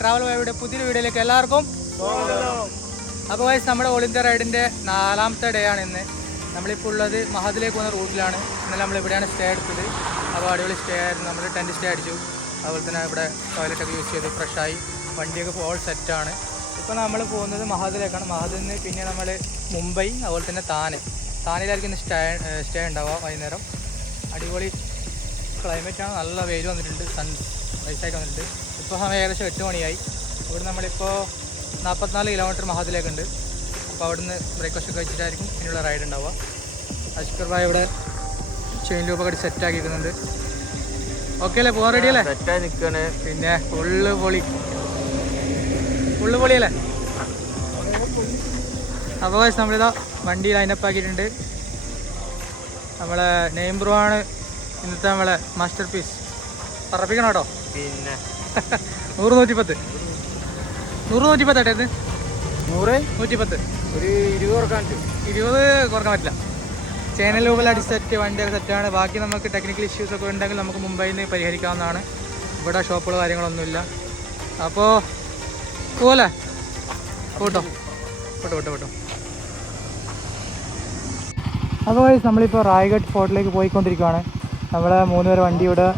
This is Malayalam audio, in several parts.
ട്രാവൽ വൈയുടെ പുതിയൊരു വീഡിയോയിലേക്ക് എല്ലാവർക്കും അപ്പോൾ ഗൈസ് നമ്മുടെ ഓൾ ഇന്ത്യ റൈഡിൻ്റെ 4ാമത്തെ ഡേ ആണ് ഇന്ന്. നമ്മളിപ്പോൾ ഉള്ളത് മഹദിലേക്ക് പോകുന്ന റൂട്ടിലാണ്. ഇന്നലെ നമ്മൾ ഇവിടെയാണ് സ്റ്റേ എടുത്തത്. അപ്പോൾ അടിപൊളി സ്റ്റേ ആയിരുന്നു. നമ്മൾ ടെൻറ്റ് സ്റ്റേ അടിച്ചു. അതുപോലെ തന്നെ ഇവിടെ ടോയ്ലറ്റൊക്കെ യൂസ് ചെയ്ത് ഫ്രഷായി വണ്ടിയൊക്കെ ഓൾ സെറ്റാണ്. ഇപ്പോൾ നമ്മൾ പോകുന്നത് മഹദിലേക്കാണ്. മഹദിൽ നിന്ന് പിന്നെ നമ്മൾ മുംബൈ അതുപോലെ തന്നെ താനെയിലായിരിക്കും ഇന്ന് സ്റ്റേ ഉണ്ടാവുക. വൈകുന്നേരം അടിപൊളി ക്ലൈമറ്റാണ്. നല്ല വെയിൽ വന്നിട്ടുണ്ട്, വൈസായിട്ട് വന്നിട്ടുണ്ട്. ഇപ്പോൾ സമയം ഏകദേശം 8 മണിയായി. ഇവിടെ നമ്മളിപ്പോൾ 44 കിലോമീറ്റർ മഹദിലേക്കുണ്ട്. അപ്പോൾ അവിടുന്ന് ബ്രേക്ക്ഫാസ്റ്റ് ഒക്കെ കഴിച്ചിട്ടായിരിക്കും ഇനിയുള്ള റൈഡ് ഉണ്ടാവുക. അഷ്കർ ഭായ് ഇവിടെ ചെയിൻ ലൂപ്പൊക്കെ സെറ്റാക്കിക്കുന്നുണ്ട്. ഓക്കെ അല്ലേ, പോകാൻ റെഡി അല്ലേ? സെറ്റായി നിൽക്കുകയാണ്. പിന്നെ ഫുള്ള് പൊളിയല്ലേ? അപ്പോൾ നമ്മളിതാ വണ്ടി ലൈനപ്പ് ആക്കിയിട്ടുണ്ട്. നമ്മളെ നെയിംബ്രോ ആണ് ഇന്നത്തെ നമ്മളെ മാസ്റ്റർ പീസ്. പറപ്പിക്കണം കേട്ടോ. പിന്നെ 100 110 ഏട്ടത് 100 110 ഒരു 20 കുറക്കാൻ പറ്റും. 20 കുറക്കാൻ പറ്റില്ല. ചാനൽ രൂപയിൽ അടിസെറ്റ് വണ്ടിയൊക്കെ സെറ്റാണ്. ബാക്കി നമുക്ക് ടെക്നിക്കൽ ഇഷ്യൂസ് ഒക്കെ ഉണ്ടെങ്കിൽ നമുക്ക് മുംബൈയിൽ നിന്ന് പരിഹരിക്കാവുന്നതാണ്. ഇവിടെ ഷോപ്പുകൾ കാര്യങ്ങളൊന്നുമില്ല. അപ്പോൾ പോലേ പോട്ടോ. അപ്പോൾ നമ്മളിപ്പോൾ റായ്ഗഡ് ഫോർട്ടിലേക്ക് പോയിക്കൊണ്ടിരിക്കുകയാണ്. നമ്മളെ 3 പേര് വണ്ടി ഇവിടെ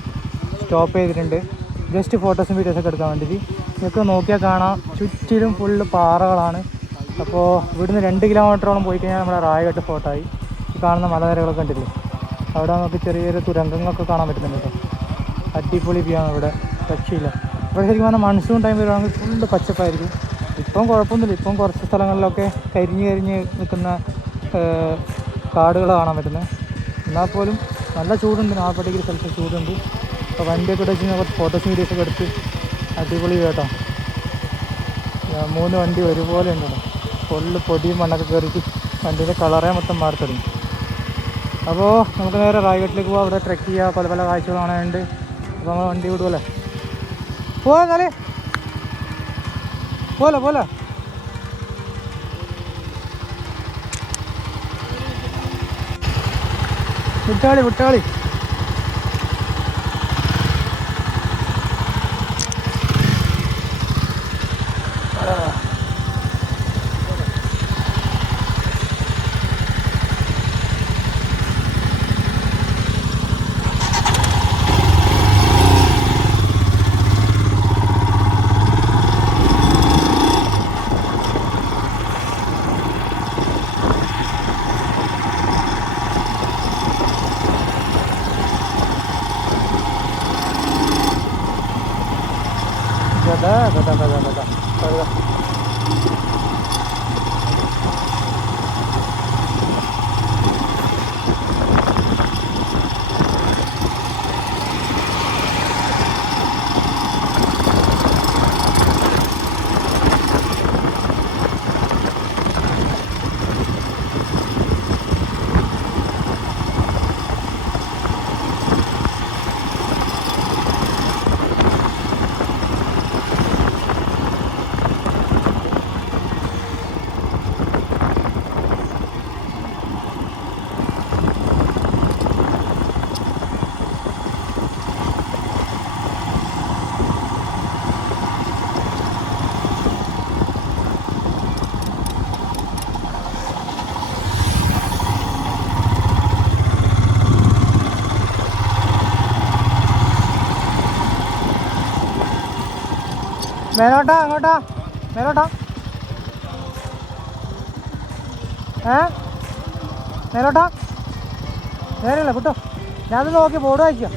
സ്റ്റോപ്പ് ചെയ്തിട്ടുണ്ട്. ജസ്റ്റ് ഫോട്ടോസും വീഡിയോസൊക്കെ എടുക്കാൻ വേണ്ടിയിട്ട്. ഇതൊക്കെ നോക്കിയാൽ കാണാം, ചുറ്റിലും ഫുള്ള് പാറകളാണ്. അപ്പോൾ ഇവിടുന്ന് 2 കിലോമീറ്ററോളം പോയി കഴിഞ്ഞാൽ നമ്മുടെ റായ്ഗഡ് ഫോർട്ടായി. ഈ കാണുന്ന മലനിരകളൊക്കെ കണ്ടില്ലേ, അവിടെ നമുക്ക് ചെറിയൊരു തുരങ്കങ്ങളൊക്കെ കാണാൻ പറ്റുന്നുണ്ട് കേട്ടോ. അടിപൊളി വ്യൂയാണ് ഇവിടെ, രക്ഷയില്ല. ഇവിടെ ശരിക്കും പറഞ്ഞാൽ മൺസൂൺ ടൈം വരുവാണെങ്കിൽ ഫുള്ള് പച്ചപ്പായിരിക്കും. ഇപ്പം കുഴപ്പമൊന്നുമില്ല. ഇപ്പം കുറച്ച് സ്ഥലങ്ങളിലൊക്കെ കരിഞ്ഞ് നിൽക്കുന്ന കാടുകൾ കാണാൻ പറ്റുന്നത്. എന്നാൽ പോലും നല്ല ചൂടുണ്ട്, 40 ഡിഗ്രി സെൽഷ്യസ് ചൂടുണ്ട്. അപ്പോൾ വണ്ടിയൊക്കെ വെച്ച് കുറച്ച് ഫോട്ടോസും വീഡിയോസൊക്കെ എടുത്ത് അടിപൊളി കേട്ടോ. 3 വണ്ടി ഒരുപോലെ ഉണ്ട്. ഫുള്ള് പൊടിയും മണ്ണൊക്കെ കയറിയിട്ട് വണ്ടീൻ്റെ കളറേ മൊത്തം മാറി തുടങ്ങി. അപ്പോൾ നമുക്ക് നേരെ റായ്ഗഡിലേക്ക് പോകാം. അവിടെ ട്രെക്ക് ചെയ്യുക, പല കാഴ്ചകൾ കാണാനുണ്ട്. അപ്പോൾ നമ്മൾ വണ്ടി വിടുമല്ലേ? പോകാലേ പോലെ വിട്ടാളി. ഗതാ മേലോട്ടാ അങ്ങോട്ടാ മേലോട്ടാ മേലോട്ടാ നേരെയല്ല കിട്ടോ. ഞാനത് നോക്കി ബോർഡ് വായിക്കാം.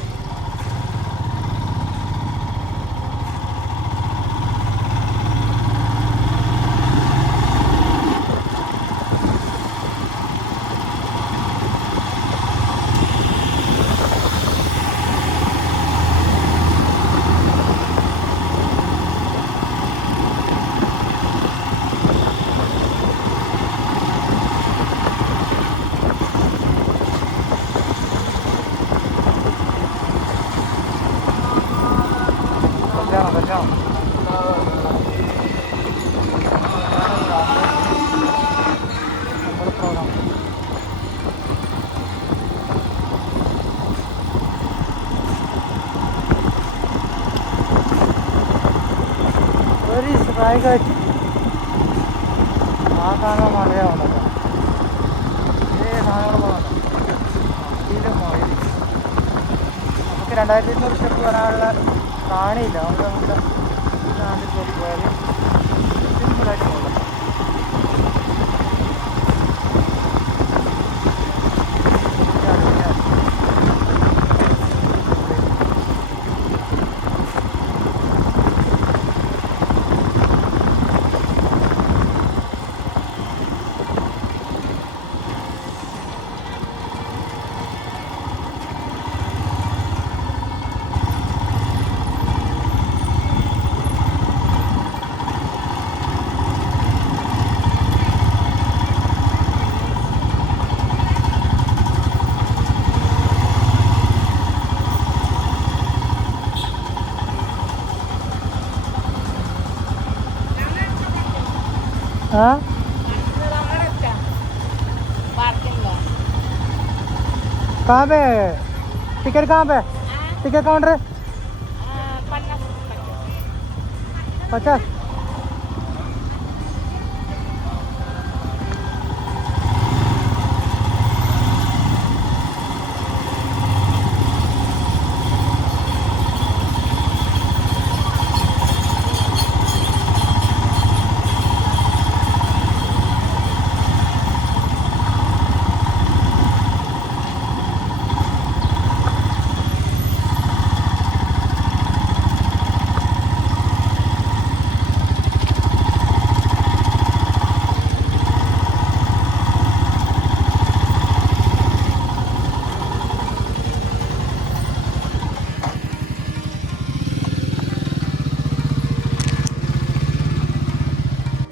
ആ കാണാൻ മഴയാവുന്നല്ലോ. സാധനങ്ങൾ പോകുന്നുണ്ടോ? നമുക്ക് 2200 സ്റ്റെപ്പ് വരാനുള്ള കാണിയില്ല. നമുക്ക് നമുക്ക് പോയാൽ സിമ്പിളായിട്ട് പോകാം. हाँ कहाँ पे टिकट कहाँ पे टिकट काउंटर 50.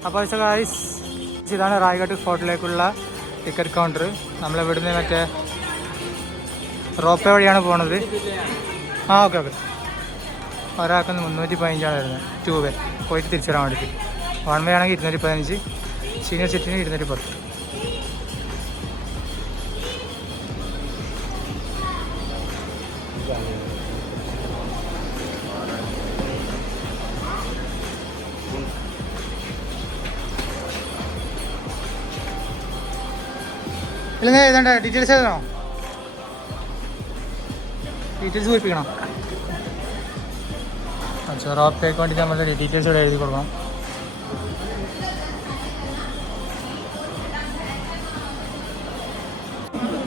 അപ്പോൾ ഗൈസ് ഇതാണ് റായ്ഗഡ് ഫോർട്ടിലേക്കുള്ള ടിക്കറ്റ് കൗണ്ടർ. നമ്മളിവിടുന്ന് മറ്റേ റോപ്പേ വഴിയാണ് പോണത്. ആ ഓക്കെ ഓക്കെ. ഒരാൾക്ക് 315 വരുന്നത് 2 വേ പോയിട്ട് തിരിച്ചു വരാൻ വേണ്ടിയിട്ട്. 1 വേ ആണെങ്കിൽ 215, സീനിയർ സിറ്റിന് 210. ഇല്ലെങ്കിൽ ഏതാണ്ട് ഡീറ്റെയിൽസ് എഴുതണോ? ഡീറ്റെയിൽസ് പൂരിപ്പിക്കണം. അച്ഛാ റോപ്പേക്ക് വേണ്ടിയിട്ട് നമ്മൾ ഡീറ്റെയിൽസ് ഇവിടെ എഴുതി കൊടുക്കണം.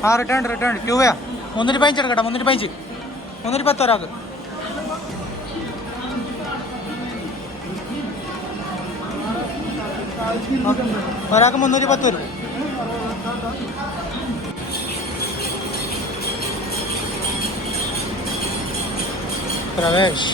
ആ റിട്ടേൺ 2 വേ 315 എടുക്കട്ടെ. 310 ഒരാൾക്ക്. ഒരാൾക്ക് 310 വരും. പ്രവേശ്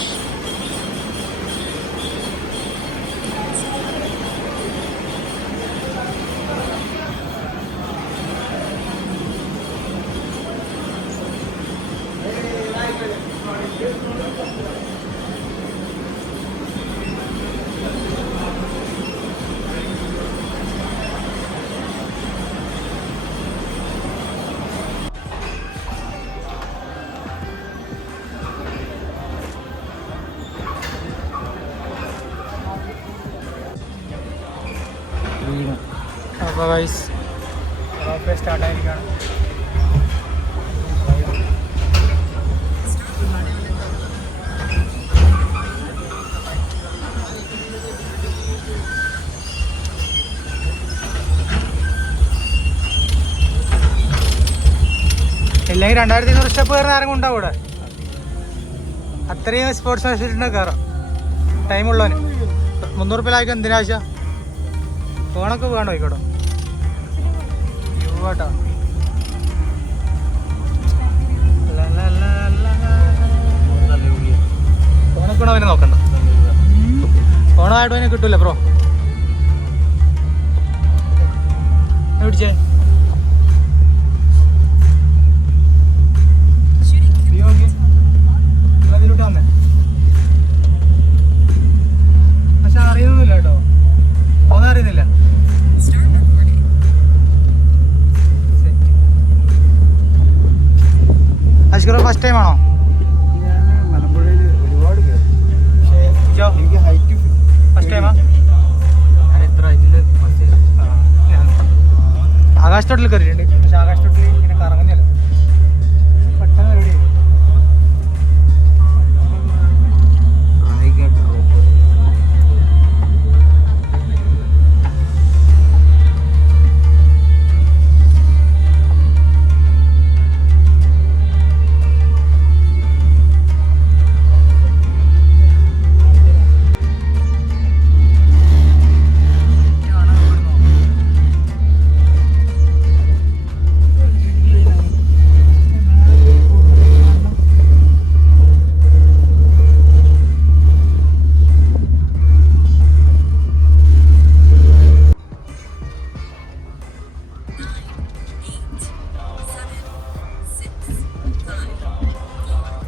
അപ്പോൾ ഗൈസ് റോപ്പേ സ്റ്റാർട്ടായിരിക്കുകയാണ്. ഇല്ലെങ്കിൽ 2200 സ്റ്റെപ്പ് കയറുന്ന ആരെങ്കിലും ഉണ്ടാവും ഇവിടെ. അത്രയും സ്പോർട്സ് ഫെസിലിറ്റി കയറാം ടൈമുള്ളവന്. 300 രൂപയിലായിരിക്കും എന്തിനാവശ്യം. ഫോണൊക്കെ വേണോ ഇക്കോട്ടോ കേട്ടോ. ഫോണൊക്കെ അവനെ നോക്കണ്ട. ഫോണായിട്ട് അവനെ കിട്ടൂല ബ്രോ. പിടിച്ചേ അതിലോട്ട് വന്നേ. പക്ഷെ അറിയുന്നില്ല കേട്ടോ. ഒന്നും അറിയുന്നില്ല. അഷ്കർ ഫസ്റ്റ് ടൈം ആണോ? മലമ്പുഴയിൽ ഒരുപാട് ഫസ്റ്റ് ടൈമാ? ആകാശത്തോട്ടിൽ കയറിയിട്ടുണ്ട്. പക്ഷെ ആകാശത്തോട്ടിൽ ഇങ്ങനെ കറങ്ങുന്നില്ല. പെട്ടെന്ന് റെഡി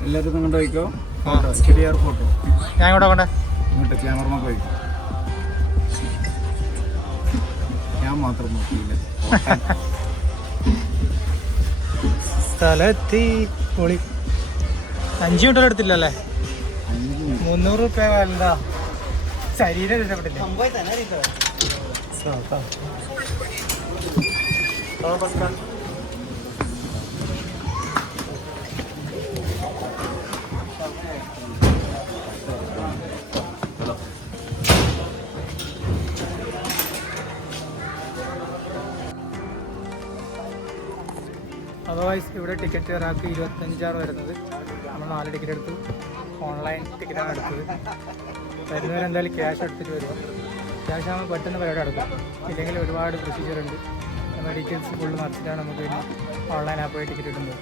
എല്ലാവരും ഇങ്ങോട്ട് വയ്ക്കോ. ശരിയാർ ഫോട്ടോ ഞാൻ ഇങ്ങോട്ട് കൊണ്ടേ ഇങ്ങോട്ട് ക്യാമറ വയ്ക്കും. ഞാൻ മാത്രം നോക്കിയില്ല. സ്ഥലത്തി പൊളി. 5 മിനിറ്റ് എടുത്തില്ലല്ലേ? 300 റുപ്യ എന്താ ശരീരം ഇഷ്ടപ്പെട്ടില്ല. അതർവൈസ് ഇവിടെ ടിക്കറ്റ് ഒരാൾക്ക് 25 വരുന്നത്. നമ്മൾ 4 ടിക്കറ്റ് എടുത്തു. ഓൺലൈൻ ടിക്കറ്റാണ് എടുത്തത്. വരുന്നവർ എന്തായാലും ക്യാഷ് എടുത്തിട്ട് വരിക. ക്യാഷ് ആകുമ്പോൾ പെട്ടെന്ന് പരിപാടി എടുക്കും. ഇല്ലെങ്കിൽ ഒരുപാട് പ്രൊസീജിയർ ഉണ്ട്. നമ്മൾ ഡീറ്റെയിൽസ് ഫുള്ള് മറിച്ചിട്ടാണ് നമുക്ക് പിന്നെ ഓൺലൈൻ ആപ്പ് വഴി ടിക്കറ്റ് കിട്ടുന്നത്.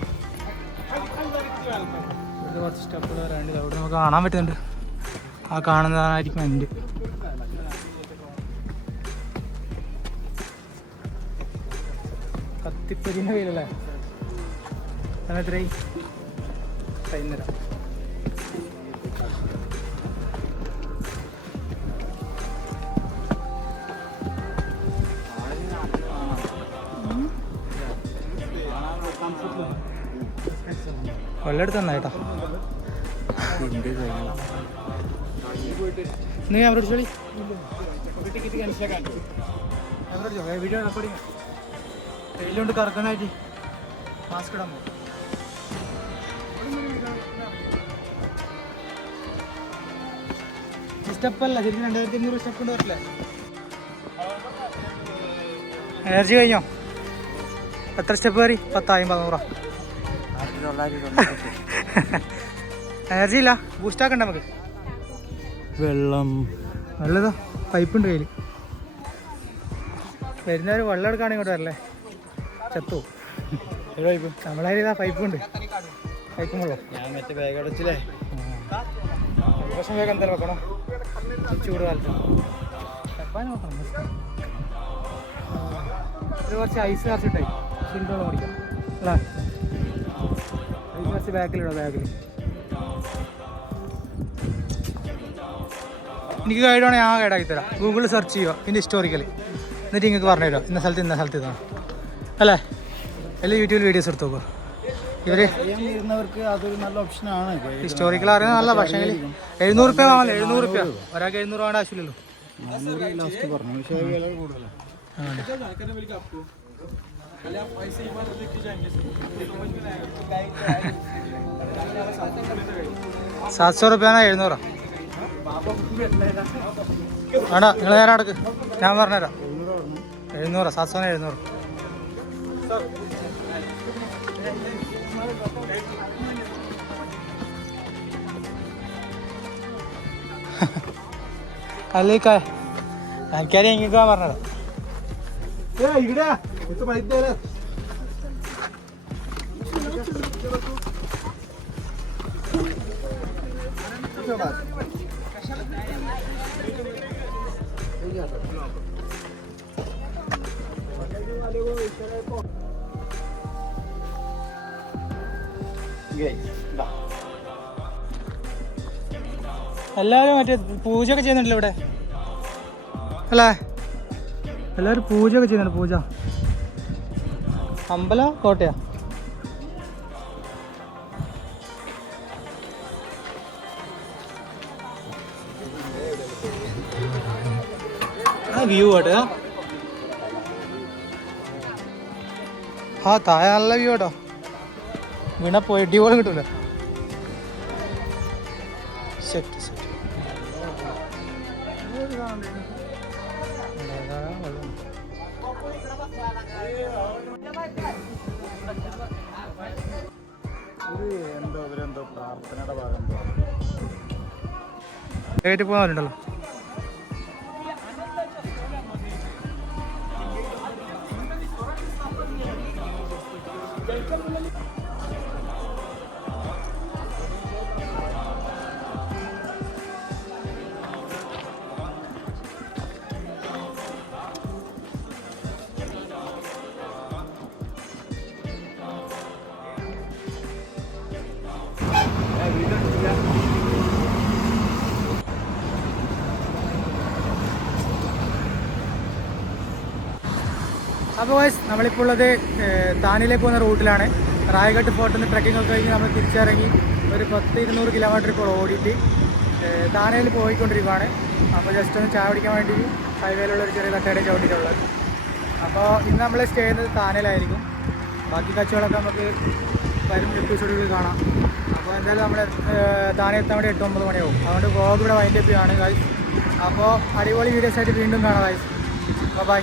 ഇത് കുറച്ച് സ്റ്റെപ്പുകൾ വരാണ്ട് അവിടെ നമുക്ക് കാണാൻ പറ്റുന്നുണ്ട്. ആ കാണുന്നതായിരിക്കും എൻ്റെ. കത്തിപ്പതിൻ്റെ കയ്യിലല്ലേ? എത്രയായി? 5.5. വെള്ളം തന്നായിട്ടാ നീ അവരോട് ചോളി. വീഡിയോ റെക്കോർഡിങ് വെയിലുകൊണ്ട് കറക്കാനായിട്ട് മാസ്ക് ഇടാൻ പോകും. സ്റ്റെപ്പല്ല ശരിക്കും 2500 സ്റ്റെപ്പ് കൊണ്ട് വരില്ലേ? എനർജി കഴിഞ്ഞോ? എത്ര സ്റ്റെപ്പ് കയറി? 10, 50, 100. എനർജി ഇല്ല. ബൂസ്റ്റ് ആക്കണ്ട നമുക്ക്. വെള്ളം നല്ലതാ. പൈപ്പുണ്ട് കയ്യിൽ. വരുന്നവർ വെള്ളം എടുക്കുകയാണെങ്കിൽ ഇങ്ങോട്ട് വരല്ലേ? ചത്തു നമ്മളെ ഇതാ പൈപ്പുണ്ട്. പൈപ്പും വെള്ളം. ഞാൻ മറ്റേ ബാഗ് അടച്ചില്ലേ? ദിവസം വേഗം എന്തായാലും വെക്കണം. ചൂട് കാലത്ത് വെപ്പാൻ നോക്കണം. ഒരു കുറച്ച് ഐസ് കാച്ചിട്ടായി ചുണ്ടോളം ഓടിക്കാം അല്ലേ? ഐസ് കാച്ച് ബാക്കിലിടോ. ബാഗിൽ എനിക്ക് ഗൈഡ് വേണമെങ്കിൽ ഞാൻ ഗൈഡാക്കി തരാം. ഗൂഗിളിൽ സെർച്ച് ചെയ്യുക ഇതിൻ്റെ ഹിസ്റ്റോറിക്കൽ. എന്നിട്ട് നിങ്ങൾക്ക് പറഞ്ഞു തരാം ഇന്ന സ്ഥലത്ത് ഇതാണ് അല്ലേ? എല്ലാം യൂട്യൂബിൽ വീഡിയോസ് എടുത്ത് നോക്കുക. ഇവര് അതൊരു നല്ല ഓപ്ഷനാണ്. ഹിസ്റ്റോറിക്കൽ അറിയാൻ നല്ല. പക്ഷേ 700 റുപ്യ വാങ്ങല്ലോ. 700 റുപ്യ ഒരാൾക്ക് 700 വേണ്ട ആവശ്യമില്ലല്ലോ. $700 700 വേണ്ട. നിങ്ങൾ നേരെ അടക്ക്. ഞാൻ പറഞ്ഞുതരാം. 700 700. അല്ലേക്കാ എനിക്കറിയാം. ഇങ്ങോട്ടാ പറഞ്ഞത്. എല്ലാവരും മറ്റേ പൂജയൊക്കെ ചെയ്യുന്നുണ്ടല്ലോ ഇവിടെ അല്ലേ? എല്ലാവരും പൂജയൊക്കെ ചെയ്യുന്നുണ്ട്. പൂജ അമ്പലം കോട്ടയാ? വ്യൂ ആട്ടെ. ആ താഴെ നല്ല വ്യൂ കേട്ടോ. വീണ പോയി അടിപൊളി കിട്ടൂല. സെറ്റ് സെറ്റ് എന്തോ പ്രാർത്ഥനയുടെ ഭാഗം കയറ്റി പോകാറുണ്ടല്ലോ. അപ്പോൾ നമ്മളിപ്പോൾ ഉള്ളത് താനിലേക്ക് പോകുന്ന റൂട്ടിലാണ്. റായ്ഗഡ് ഫോർട്ടിൽ നിന്ന് ട്രക്കിംഗ് ഒക്കെ കഴിഞ്ഞ് നമ്മൾ തിരിച്ചിറങ്ങി ഒരു 100-200 കിലോമീറ്റർ ഇപ്പോൾ ഓടിയിട്ട് താനയിൽ പോയിക്കൊണ്ടിരിക്കുകയാണ്. അപ്പോൾ ജസ്റ്റ് ഒന്ന് ചായ പിടിക്കാൻ വേണ്ടി ഹൈവേയിലുള്ള ഒരു ചെറിയ തട്ടയുടെ ചവിട്ടിയിട്ടുള്ളത്. അപ്പോൾ ഇന്ന് നമ്മൾ സ്റ്റേ ചെയ്യുന്നത് താനയിലായിരിക്കും. ബാക്കി കച്ചവടമൊക്കെ നമുക്ക് വരും എപ്പിസോഡുകളിൽ കാണാം. അപ്പോൾ എന്തായാലും നമ്മൾ താനെ എത്താൻ വേണ്ടി 8-9 മണിയാവും. അതുകൊണ്ട് വ്ളോഗ് ഇവിടെ വൈൻഡപ്പ് ചെയ്യുകയാണ് ഗൈസ്. അപ്പോൾ അടിപൊളി വീഡിയോസ് ആയിട്ട് വീണ്ടും കാണാം ഗൈസ്. ബൈ.